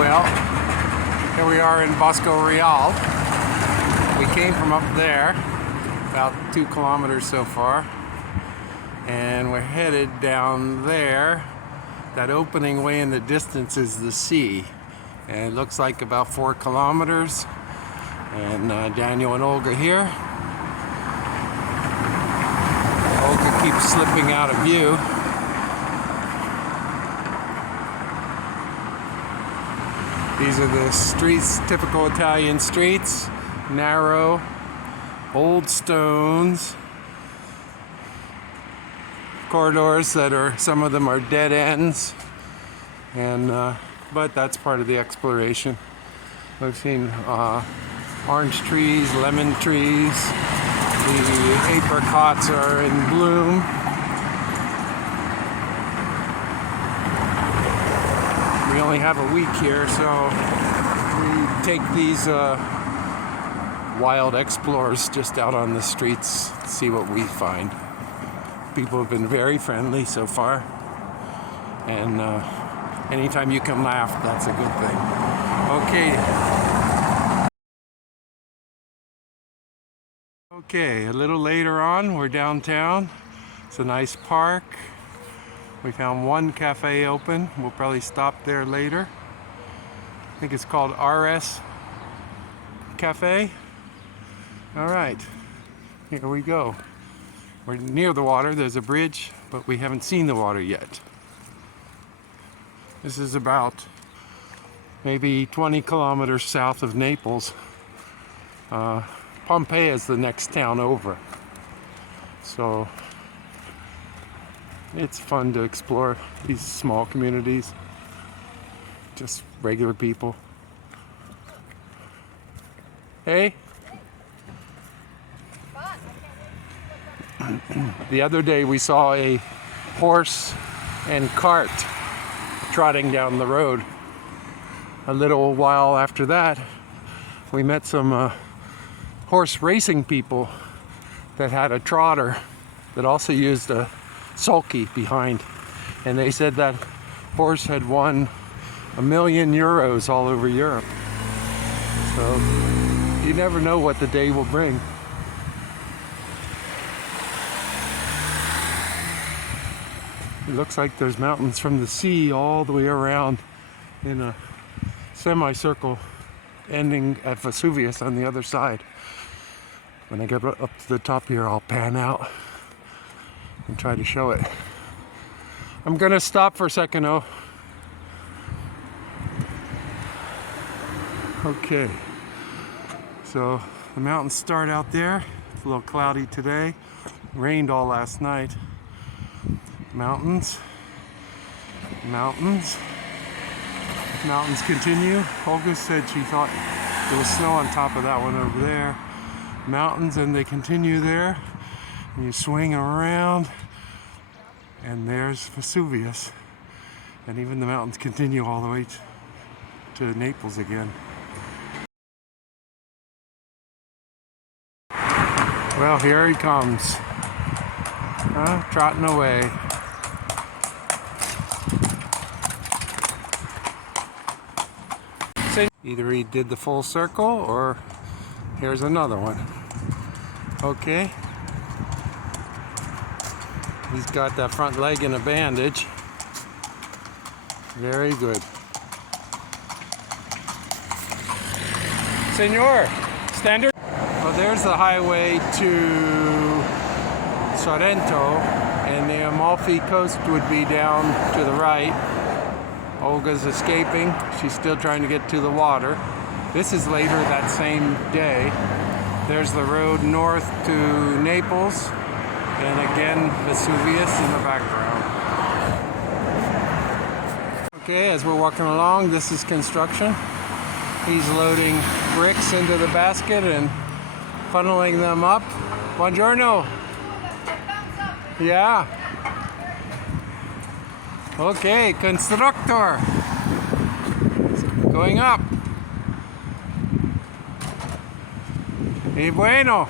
Well, here we are in Boscoreale. We came from up there, about 2 kilometers so far, and we're headed down there. That opening way in the distance is the sea, and it looks like about 4 kilometers. And Daniel and Olga here. Olga keeps slipping out of view. These are the streets, typical Italian streets, narrow, old stones, corridors that are, some of them are dead ends, and but that's part of the exploration. We've seen orange trees, lemon trees, the apricots are in bloom. We only have a week here, so we take these wild explorers just out on the streets, see what we find. People have been very friendly so far, and anytime you can laugh, that's a good thing. Okay, a little later on, we're downtown. It's a nice park. We found one cafe open. We'll probably stop there later. I think it's called RS Cafe. All right, here we go. We're near the water. There's a bridge, but we haven't seen the water yet. This is about maybe 20 kilometers south of Naples. Pompeii is the next town over. So it's fun to explore these small communities, just regular people. Hey? The other day we saw a horse and cart trotting down the road. A little while after that, we met some horse racing people that had a trotter that also used a sulky behind, and they said that horse had won €1 million all over Europe. So you never know what the day will bring. It looks like there's mountains from the sea all the way around in a semicircle ending at Vesuvius on the other side. When I get up to the top here, I'll pan out and try to show it. I'm gonna stop for a second though. Okay, so the mountains start out there. It's a little cloudy today. Rained all last night. Mountains, mountains, mountains continue. Olga said she thought there was snow on top of that one over there. Mountains, and they continue there. And you swing around, and there's Vesuvius. And even the mountains continue all the way to Naples again. Well, here he comes, trotting away. Either he did the full circle, or here's another one. Okay. He's got that front leg in a bandage. Very good. Senor, standard. Well, there's the highway to Sorrento, and the Amalfi Coast would be down to the right. Olga's escaping. She's still trying to get to the water. This is later that same day. There's the road north to Naples, and again Vesuvius in the background. Okay, as we're walking along, this is construction. He's loading bricks into the basket and funneling them up. Buongiorno. Yeah. Okay, constructor. Going up. Y bueno.